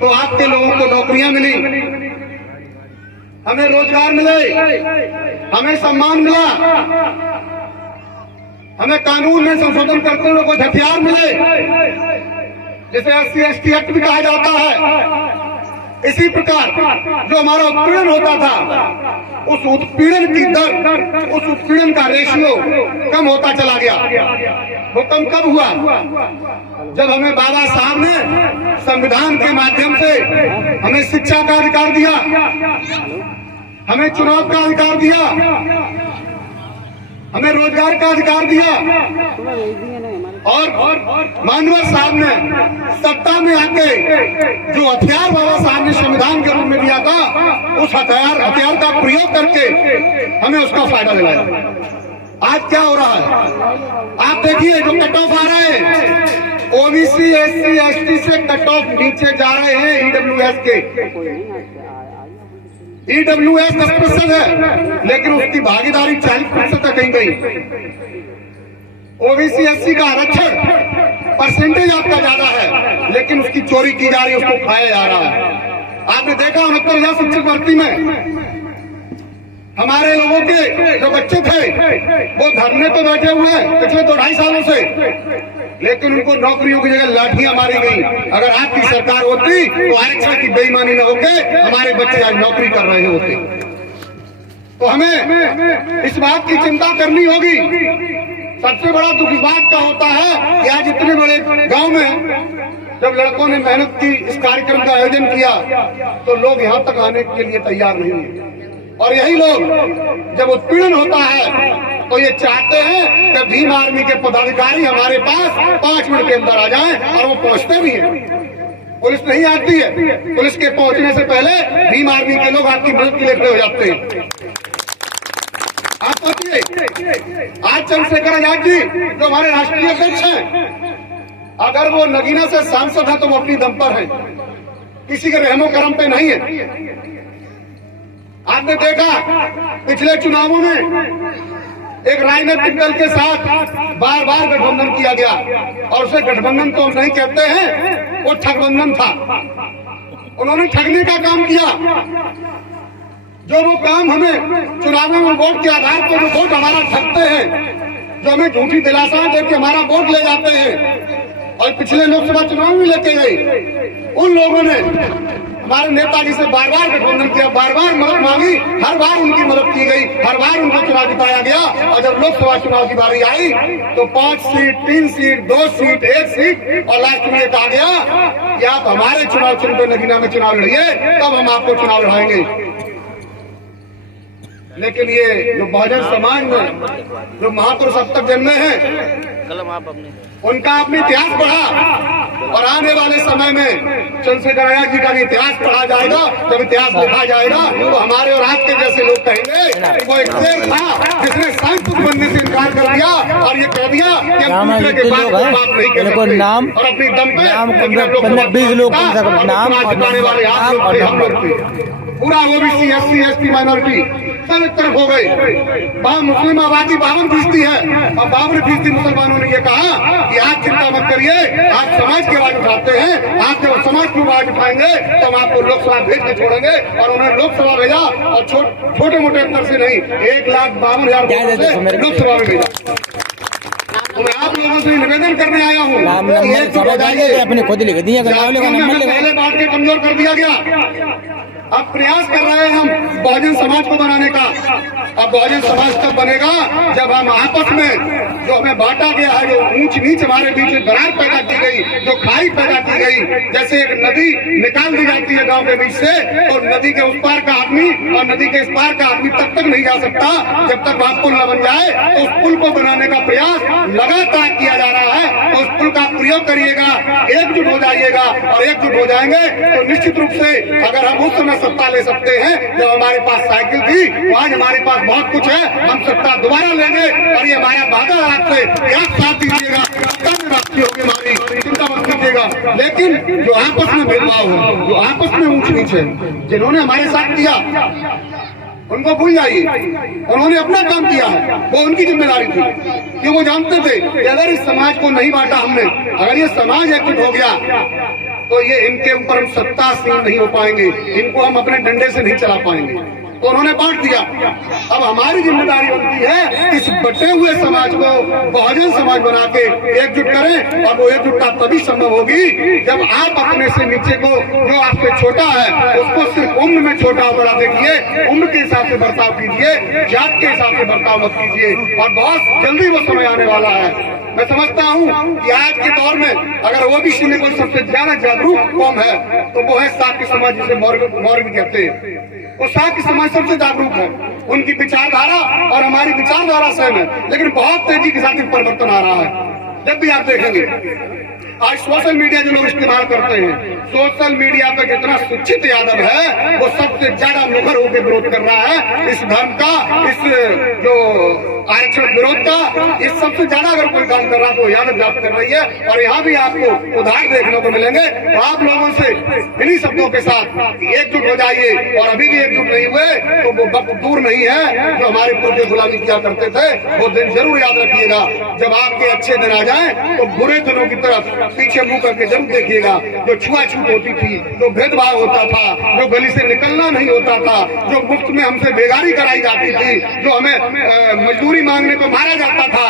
तो आपके लोगों को नौकरियां मिली, हमें रोजगार मिले, हमें सम्मान मिला, हमें कानून में संशोधन करते हुए कुछ हथियार मिले, जिसे SC/ST एक्ट भी कहा जाता है। इसी प्रकार जो हमारा उत्पीड़न होता था, उस उत्पीड़न की दर, उस उत्पीड़न का रेशियो कम होता चला गया। वो कम कब हुआ? जब हमें बाबा साहब ने संविधान के माध्यम से हमें शिक्षा का अधिकार दिया, हमें चुनाव का अधिकार दिया, हमें रोजगार का अधिकार दिया, और मानवर साहब ने सत्ता में आके जो हथियार बाबा साहब ने संविधान के रूप में दिया था, उस हथियार का प्रयोग करके हमें उसका फायदा दिलाया। आज क्या हो रहा है? आप देखिए, जो कट ऑफ आ रहे हैं OBC SC/ST से कट ऑफ नीचे जा रहे हैं EWS के। EWS 10% है, लेकिन उसकी भागीदारी 40% है कहीं कहीं। OBC SC का आरक्षण परसेंटेज आपका ज्यादा है, लेकिन उसकी चोरी की जा रही है, उसको खाया जा रहा है। आपने देखा 69,000 शिक्षक भर्ती में हमारे लोगों के जो बच्चे थे वो धरने पे बैठे हुए हैं पिछले 2-2.5 सालों से, लेकिन उनको नौकरियों की जगह लाठियां मारी गई। अगर आपकी सरकार होती तो आरक्षण की बेईमानी न होकर हमारे बच्चे आज नौकरी कर रहे होते। तो हमें इस बात की चिंता करनी होगी। सबसे बड़ा दुख इस बात का होता है कि आज इतने बड़े गांव में जब लड़कों ने मेहनत की, इस कार्यक्रम का आयोजन किया, तो लोग यहाँ तक आने के लिए तैयार नहीं है। और यही लोग जब उत्पीड़न होता है तो ये चाहते हैं कि भीम आर्मी के पदाधिकारी हमारे पास 5 मिनट के अंदर आ जाएं, और वो पहुंचते भी हैं। पुलिस नहीं आती है, पुलिस के पहुंचने से पहले भीम आर्मी के लोग आपकी मदद के लिए खड़े हो जाते हैं। आप सोचिए, आज चंद्रशेखर आजाद जी जो हमारे राष्ट्रीय अध्यक्ष हैं, अगर वो नगीना से सांसद है तो वो अपनी दम पर है, किसी के रहमो करम पे नहीं है। आपने देखा पिछले चुनावों में एक राजनीतिक दल के साथ बार बार गठबंधन किया गया, और उसे गठबंधन तो हम नहीं कहते हैं, वो ठगबंधन था। उन्होंने ठगने का काम किया। जो वो काम हमें चुनावों में वोट के आधार पर जो वोट हमारा ठगते हैं, जो हमें झूठी दिलासा देकर हमारा वोट ले जाते हैं, और पिछले लोकसभा चुनाव में लेके गए, उन लोगों ने हमारे नेताजी से बार बार गठबंधन किया, बार बार मदद मांगी, हर बार उनकी मदद की गई, हर बार उनको चुनाव जिताया गया। और जब लोकसभा चुनाव की बारी आई तो 5 सीट, 3 सीट, 2 सीट, 1 सीट, और लास्ट में ये कहा गया कि आप हमारे चुनाव चिन्ह पे नगीना में चुनाव लड़िए, तब हम आपको चुनाव लड़ाएंगे। लेकिन ये जो बहुजन समाज में जो महापुरुष अब तक जन्मे हैं, उनका आपने इतिहास पढ़ा, और आने वाले समय में चंद्रशेखर आजाद जी का भी इतिहास पढ़ा जाएगा। जब इतिहास लिखा जाएगा तो हमारे और आपके जैसे लोग कहेंगे वो एक शेर था जिसने सांसद बनने से इनकार कर दिया, और ये कह दिया कि हम दूसरे के बात को बात नहीं कर सकते, और अपनी दम पे 20 लोग जिताने वाले आप लोग थे, हम लोग थे। पूरा OBC SC/ST माइनॉरिटी सब एक तरफ हो गए। मुस्लिम आबादी 52% है, और 52% मुसलमानों ने ये कहा कि आप चिंता मत करिए, आप समाज की आवाज उठाते हैं, आप जब समाज की आवाज उठाएंगे तो हम आपको लोकसभा भेज के छोड़ेंगे। और उन्होंने लोकसभा भेजा, और छोटे मोटे अंतर से नहीं, 1,52,000 लोकसभा में भेजा। तो मैं आप लोगों से निवेदन करने आया हूँ, अपने खुद लिख दिया, पहले बांट के कमजोर कर दिया गया। अब प्रयास कर रहे हैं हम बहुजन समाज को बनाने का। अब बहुजन समाज तब बनेगा जब हम आपस में जो हमें बांटा गया है, जो ऊंच नीच हमारे बीच में दरार पैदा की गई, जो खाई पैदा की गई, जैसे एक नदी निकाल दी जाती है गांव के बीच से, और नदी के उस पार का आदमी और नदी के इस पार का आदमी तब तक नहीं जा सकता जब तक वहां पुल न बन जाए। तो उस पुल को बनाने का प्रयास लगातार किया जा रहा है। तो उस पुल का प्रयोग करिएगा, एकजुट हो जाइएगा, और एकजुट हो जाएंगे तो निश्चित रूप से अगर हम उस समय सत्ता ले सकते हैं जब हमारे पास साइकिल थी, आज हमारे पास बहुत कुछ है, हम सत्ता दोबारा लेंगे। और ये हमारा वादा है आपसे, आप साथ दीजिएगा, राष्ट्रीय होगी हमारी, चिंता मत कीजिएगा। लेकिन जो आपस में भेदभाव है, जो आपस में ऊंच नीच है, जिन्होंने हमारे साथ किया उनको भूल जाइए। उन्होंने अपना काम किया है, वो उनकी जिम्मेदारी थी, कि वो जानते थे कि अगर इस समाज को नहीं बांटा हमने, अगर ये समाज एकजुट हो गया तो ये इनके ऊपर हम सत्तासीन नहीं हो पाएंगे, इनको हम अपने डंडे से नहीं चला पाएंगे। तो उन्होंने बांट दिया। अब हमारी जिम्मेदारी बनती है इस बटे हुए समाज को बहुजन समाज बना के एकजुट करें, और वो एकजुटता तभी संभव होगी जब आप अपने से नीचे को, जो आपसे छोटा है, उसको सिर्फ उम्र में छोटा बड़ा देखिए, उम्र के हिसाब से बर्ताव कीजिए, जात के हिसाब से बर्ताव मत कीजिए। और बहुत जल्दी वो समय आने वाला है। मैं समझता हूँ कि आज के दौर में अगर ओबीसी में कोई सबसे ज्यादा जागरूक कौम है तो वो है शाक्य समाज, जिसे मौर्य भी कहते हैं। वो शाक्य समाज सबसे जागरूक है, उनकी विचारधारा और हमारी विचारधारा सेम है, लेकिन बहुत तेजी के साथ परिवर्तन आ रहा है। जब भी आप देखेंगे आज सोशल मीडिया जो लोग इस्तेमाल करते हैं, सोशल मीडिया पर जितना शिक्षित यादव है वो सबसे ज्यादा मुखर होकर विरोध कर रहा है इस धर्म का, इस जो आरक्षण विरोध का। इस सबसे ज्यादा अगर कोई काम कर रहा तो यादव जात कर रही है। और यहाँ भी आपको उदाहरण देखने को मिलेंगे। तो आप लोगों से इन्हीं शब्दों के साथ एकजुट हो जाइए, और अभी भी एकजुट नहीं हुए तो वो वक्त दूर नहीं है जो हमारे पूर्वज गुलामी किया करते थे। वो दिन जरूर याद रखिएगा। जब आपके अच्छे दिन आ जाए तो बुरे दिनों की तरफ पीछे मुंह करके जरूर देखिएगा। जो छुआछूत होती थी, जो भेदभाव होता था, जो गली से निकलना नहीं होता था, जो मुफ्त में हमसे बेगारी कराई जाती थी, जो हमें मजदूरी मांगने को मारा जाता था,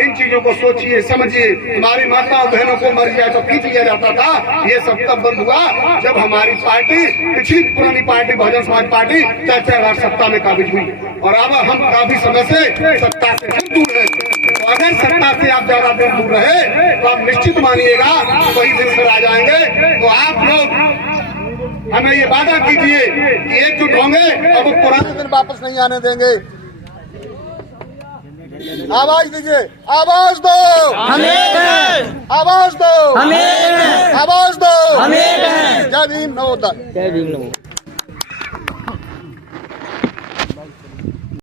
इन चीजों को सोचिए, समझिए। हमारी माताओं बहनों को मर जाए तो खींच लिया जाता था। ये सब तब बंद हुआ जब हमारी पार्टी, पिछली पुरानी पार्टी बहुजन समाज पार्टी 4 बार सत्ता में काबिज हुई, और अब हम काफी समय से सत्ता से दूर हैं। तो अगर सत्ता से आप ज्यादा दिन दूर रहे तो आप निश्चित मानिएगा वही दिन फिर आ जाएंगे। तो आप लोग हमें ये वादा कीजिए कि एकजुट होंगे और वो पुराने दिन वापस नहीं आने देंगे। आवाज दीजिए, आवाज दो, आवाज दो, आवाज दो। जय भीम, नमो बुद्धाय। जय भीम, नमो।